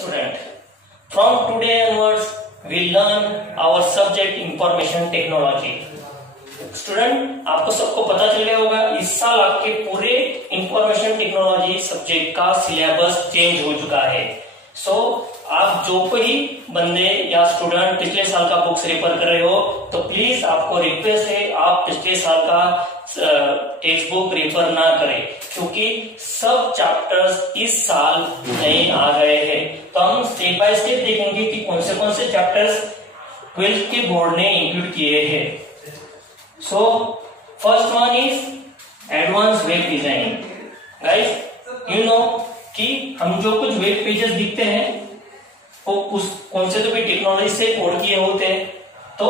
student, from today onwards we learn our subject information technology. Student, आपको सबको पता चल गया होगा इस साल आपके पूरे इंफॉर्मेशन टेक्नोलॉजी सब्जेक्ट का सिलेबस चेंज हो चुका है. सो आप जो कोई बंदे या स्टूडेंट पिछले साल का बुक्स रेफर कर रहे हो तो प्लीज आपको रिक्वेस्ट है आप पिछले साल का टेक्स्ट बुक रेफर ना करें, क्योंकि सब चैप्टर्स इस साल नए आ गए हैं. तो हम स्टेप बाय स्टेप देखेंगे कि कौन से चैप्टर्स 12th के बोर्ड ने इंक्लूड किए हैं. So first one is advanced web design. Guys, you know कि हम जो कुछ वेब पेजेस दिखते हैं वो कौन से तो भी टेक्नोलॉजी से कोड किए होते हैं, तो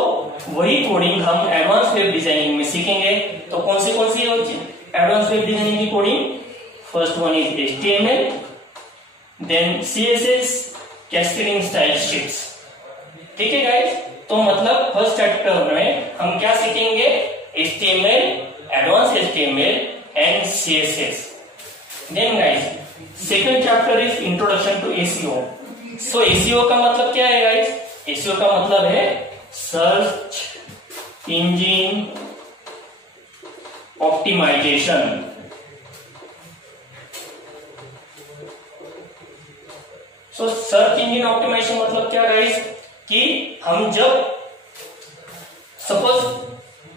वही कोडिंग हम एडवांस वेब डिजाइनिंग में सीखेंगे. तो कौन सी एडवांस वेब डिजाइनिंग की coding? First one is HTML, then CSS, cascading style sheets. ठीक है गाइस, तो मतलब फर्स्ट चैप्टर में हम क्या सीखेंगे? HTML, advance HTML and CSS. Then guys second chapter is introduction to SEO. So SEO का मतलब क्या है गाइस? SEO का मतलब है search engine optimisation. So search engine optimisation मतलब क्या गाइस? कि हम जब सपोज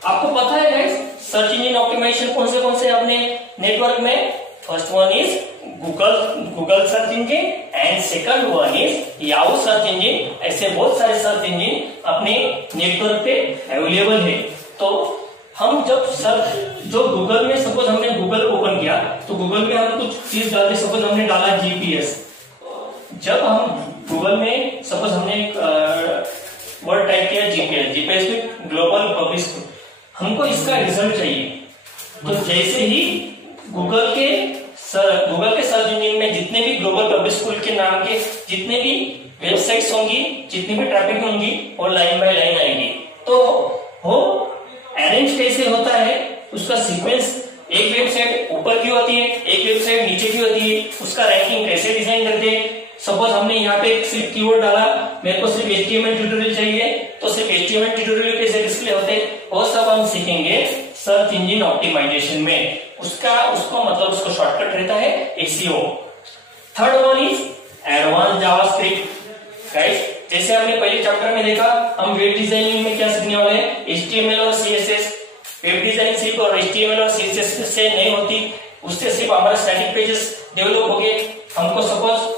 आपको पता है गाइस सर्च इंजन ऑप्टिमाइजेशन कौन से अपने नेटवर्क में? First one is Google search engine and second one is Yahoo search engine. ऐसे बहुत सारे सर्च इंजन अपने नेटवर्क पे अवेलेबल है. तो हम जब सर्च जो गूगल में सपोज हमने गूगल ओपन किया तो गूगल में हम कुछ चीज डालते, सपोज हमने डाला GPS. जब हम गूगल में सपोज हमने वर्ड टाइप किया GPS में ग्लोबल पब्लिक स्कूल, हमको इसका रिजल्ट चाहिए. तो जैसे ही गूगल के सर्च इंजन में जितने भी ग्लोबल पब्लिक स्कूल के नाम के जितने भी वेबसाइट्स होंगी, जितनी भी ट्रैफिक होंगी, वो लाइन बाय लाइन आएगी. तो वो अरेंज कैसे होता है, उसका सीक्वेंस, एक वेबसाइट ऊपर की होती है, एक वेबसाइट नीचे की होती है, उसका रैंकिंग कैसे डिजाइन करते हैं. सपोज हमने यहाँ पे सिर्फ कीवर्ड डाला, मेरे को सिर्फ HTML ट्यूटोरियल चाहिए, तो सिर्फ HTML ट्यूटोरियल कैसे डिस्प्ले होते हैं वो सब हम सीखेंगे सर्च इंजन ऑप्टिमाइजेशन में. उसको मतलब उसको शॉर्टकट रहता है SEO. Third one is advance JavaScript. Guys, जैसे हमने पहले चैप्टर में देखा हम वेब डिजाइनिंग में क्या सीखने वाले हैं? HTML और CSS. वेब डिजाइनिंग सिर्फ और HTML और CSS से नहीं होती, उससे सिर्फ हमारा स्टैटिक पेजेस डेवलप हो गए. हमको suppose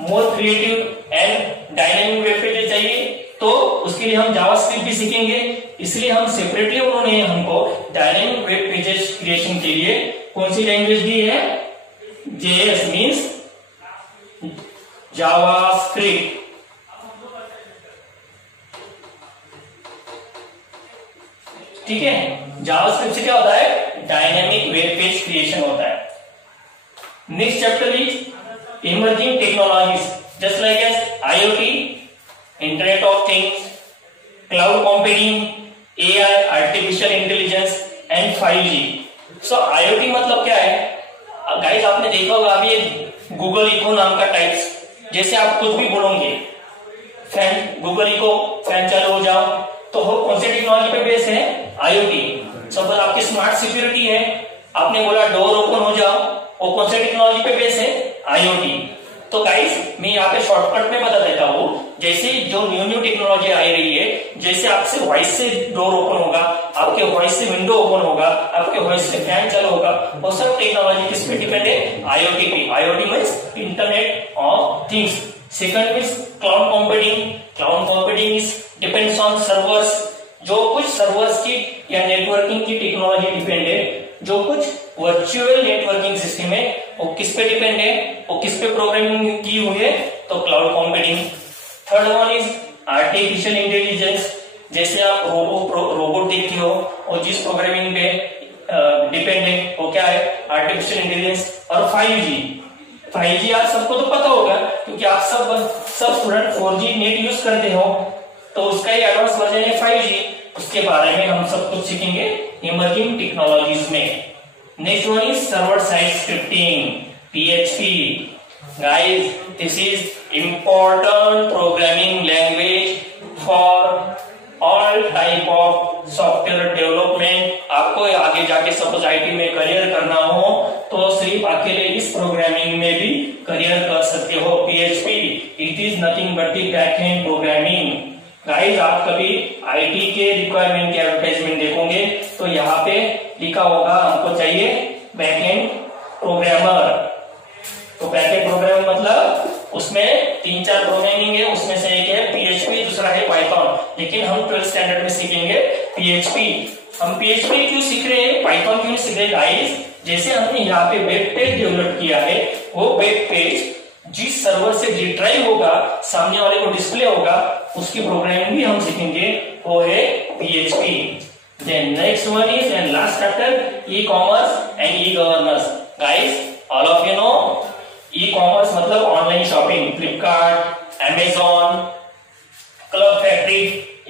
more creative and dynamic web pages चाहिए, तो उसके लिए हम जावास्क्रिप्ट भी सीखेंगे. इसलिए हम सेपरेटली उन्होंने हमको डायनामिक वेब पेजेस क्रिएशन के लिए कौन सी लैंग्वेज दी है? JS means JavaScript. ठीक है, जावास्क्रिप्ट से क्या होता है? डायनामिक वेब पेज क्रिएशन होता है. Next chapter is emerging technologies just like as IoT, internet of things, cloud computing, AI, artificial intelligence and 5G. So IoT मतलब क्या है गाइस? आपने देखा होगा अभी गूगल इको नाम का टाइप्स, जैसे आप कुछ भी बोलोगे फैन, गूगल इको फैन चालू हो जाओ, तो वो कौन सी टेक्नोलॉजी पे बेस है? IoT. सपोज आपकी स्मार्ट सिक्योरिटी है, आपने बोला डोर ओपन हो जाओ, वो कौन सी टेक्नोलॉजी पे बेस है? IoT. तो गाइस मैं यहाँ पे शॉर्टकट में बता देता हूँ, जैसे जो न्यू टेक्नोलॉजी आई रही है, जैसे आपसे वॉइस से डोर ओपन होगा, आपके वॉइस से विंडो ओपन होगा, आपके वॉइस से फैन चालू होगा, वो सब टेक्नोलॉजी किस पे डिपेंड है? IoT पे. IoT means internet of things. Second means cloud computing. Cloud computing is depends on servers. जो कुछ सर्वर्स की या नेटवर्किंग की टेक्नोलॉजी डिपेंड है, जो कुछ वर्चुअल नेटवर्किंग सिस्टम है वो किस पे डिपेंड है? वो किस पे प्रोग्रामिंग की हुई है? तो cloud computing. Third one is artificial intelligence. जैसे आप रोबोट देखते हो और जिस प्रोग्रामिंग पे डिपेंड है वो क्या है? Artificial intelligence. और 5G आप सबको तो पता होगा, क्योंकि आप सब स्टूडेंट 4G नेट यूज करते हो, तो उसका ही एडवांस वर्जन है 5G. उसके बारे में हम सब कुछ सीखेंगे इमर्जिंग टेक्नोलॉजीज में. Next one is server side scripting, PHP. Guys, this is important programming language for all type of software development. आपको आगे जाके सपोज आईटी में करियर करना हो तो सिर्फ अकेले इस प्रोग्रामिंग में भी करियर कर सकते हो। PHP it is nothing but the backend programming. Guys, आप कभी आईटी के रिक्वायरमेंट के एडवर्टाइजमेंट देखोगे तो यहाँ पे लिखा होगा हमको चाहिए बैकएंड प्रोग्रामर। तो बैकएंड प्रोग्रामर मतलब उसमें 3-4 प्रोग्रामिंग है, उसमें से एक है PHP, दूसरा है पाइथन। लेकिन हम 12th स्टैंडर्ड में सीखेंगे PHP। हम PHP क्यों सीख रहे हैं, पाइथन क्यों सीख रहे हैं गाइस? जैसे हमने यहाँ पे वेब पेज डेवलप किया है, वो वेब पेज जिस सर्वर से रिट्राइव होगा, सामने वाले को डिस्प्ले होगा, उसकी प्रोग्रामिंग भी हम सीखेंगे, वो है PHP। Then next one is and last chapter e-commerce and e-governance. Guys, all of you know e-commerce मतलब online shopping, Flipkart, Amazon, club factory.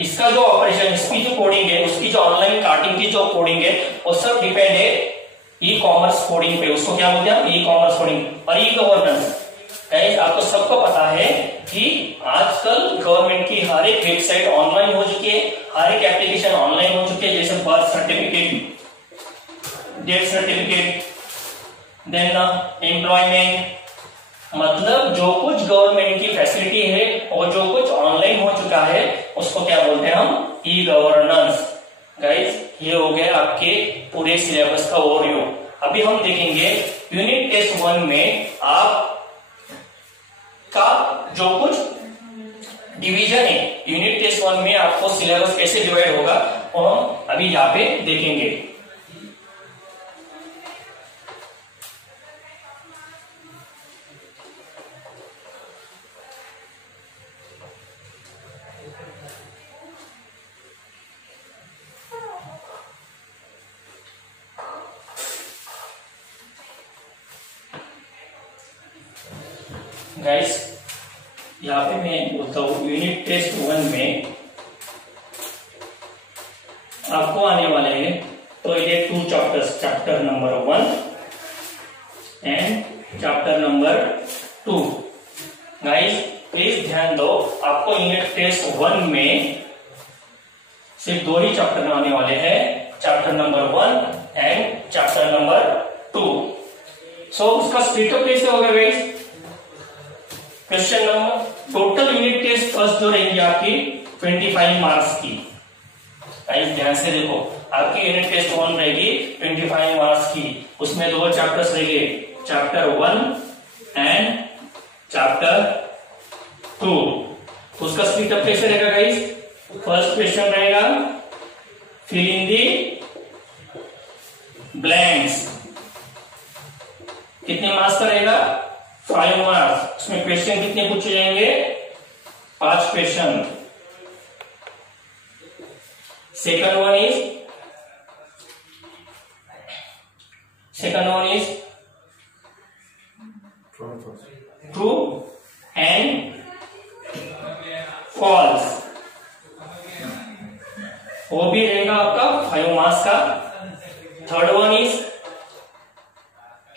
इसका जो ऑपरेशन, इसकी जो कोडिंग है, उसकी जो ऑनलाइन कार्टिंग की जो कोडिंग है, वो सब डिपेंड है ई कॉमर्स कोडिंग पे। उसको क्या बोलते हैं, ई कॉमर्स कोडिंग। और ई गवर्नेंस, गाइस आपको सबको पता है कि आजकल गवर्नमेंट की हर एक वेबसाइट ऑनलाइन हो चुकी है, हर एक एप्लीकेशन ऑनलाइन हो चुकी है, जैसे birth certificate, death certificate, then employment. मतलब जो कुछ गवर्नमेंट की फैसिलिटी है और जो कुछ ऑनलाइन हो चुका है, उसको क्या बोलते हैं हम, ई गवर्नेंस। गाइस, ये हो गया आपके पूरे सिलेबस का ओवरव्यू। अभी हम देखेंगे यूनिट टेस्ट 1 में आप का जो कुछ डिवीजन है, यूनिट टेस्ट 1 में आपको सिलेबस कैसे डिवाइड होगा वो हम अभी यहाँ पे देखेंगे। गाइस, यहाँ पे मैं बोलता हूँ यूनिट टेस्ट 1 में आपको आने वाले हैं तो ये 2 chapters, chapter number 1 and chapter number 2। Guys please ध्यान दो, आपको यूनिट टेस्ट 1 में सिर्फ 2 ही चैप्टर आने वाले हैं, chapter number 1 and chapter number 2। So उसका स्प्लिटअप कैसे होगा गाइस? Question number, total unit test first जो रहेंगी आपकी 25 मार्क्स की। गाइस ध्यान से देखो, आपकी यूनिट टेस्ट 1 रहेगी 25 मार्क्स की, उसमें 2 चैप्टर्स रहेंगे, चैप्टर 1 एंड चैप्टर 2। उसका स्प्लिटअप कैसे रहेगा गाइस? फर्स्ट क्वेश्चन रहेगा फिल इन दी ब्लैंक्स, कितने मार्क्स का रहेगा? 5 मार्क्स। उसमें क्वेश्चन कितने पूछे जाएंगे? 5 question. Second one is true and false, वो भी रहेगा आपका 5 मार्क्स का। Third one is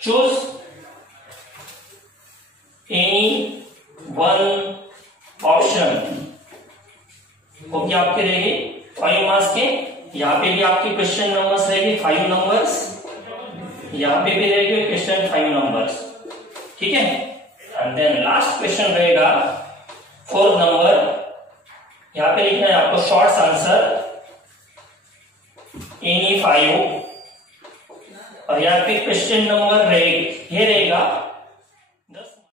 choose any one option, वो भी आपके रहेगी 5 मार्क्स के। यहाँ पे भी आपकी क्वेश्चन नंबर्स रहेगी 5 नंबर्स, यहाँ पे भी रहेगी क्वेश्चन 5 नंबर्स, ठीक है। एंड देन लास्ट क्वेश्चन रहेगा 4th नंबर, यहाँ पे लिखना है आपको शॉर्ट आंसर एनी 5। और यहाँ पे क्वेश्चन नंबर ये रहेगा